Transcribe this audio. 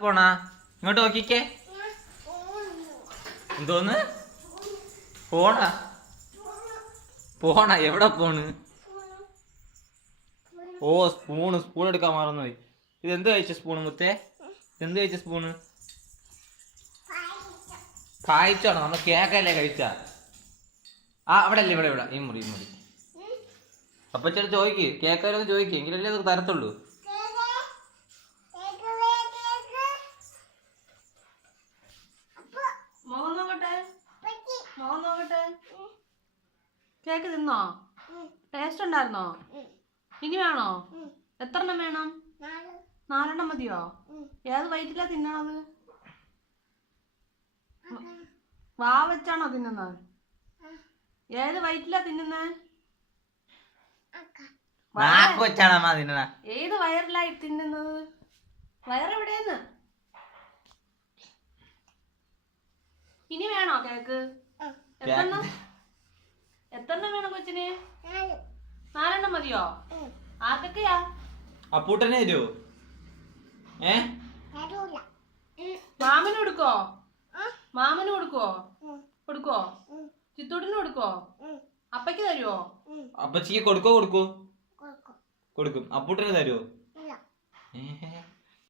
പോണാ ഇങ്ങോട്ട് നോക്കിക്കേ. എന്തോന്ന് പോണാ പോണാ എവിടെ പോണ്? ഓ സ്പൂൺ എടുക്കാൻ മറന്നുപോയി. ഇതെന്ത് കഴിച്ച സ്പൂണ് മുത്തേ? എന്ത് കഴിച്ച സ്പൂണ്? കഴിച്ചാണോ? നമ്മൾ കേക്കല്ലേ കഴിച്ച? ആ അവിടെ അല്ലേ, ഇവിടെ ഈ മുറി അപ്പൊ ചേട്ടാ ചോദിക്ക്, കേക്കാരൊന്ന് ചോദിക്ക്, എങ്കിലല്ലേ അത് തരത്തുള്ളൂ. കേക്ക് തിന്നോ? ടേസ്റ്റ് ഉണ്ടായിരുന്നോ? ഇനി വേണോ? എത്ര എണ്ണം വേണം? 4 എണ്ണം മതിയോ? ഏത് വയറ്റിലാ തിന്നണത്? വാ വെച്ചാണോ തിന്നുന്നത്? ഏത് വയറ്റിലാ തിന്നുന്നേ? ഏത് വയറിലായി തിന്നുന്നത്? വയറെവിടെയെന്ന്? ഇനി വേണോ കേക്ക്? എത്രണ്ണം വേണം കൊച്ചിന്? 4 എണ്ണം മതിയോ? ആർക്കൊക്കെയാ? അപ്പൂട്ടനെ തരുമോ? മാമന് കൊടുക്കോ? മാമന് കൊടുക്കോ? ചിത്തൂട്ടിന് കൊടുക്കോ? അപ്പയ്ക്ക് തരുവോ? അപ്പച്ചിക്ക് കൊടുക്കും. അപ്പൂട്ടന് തരുമോ?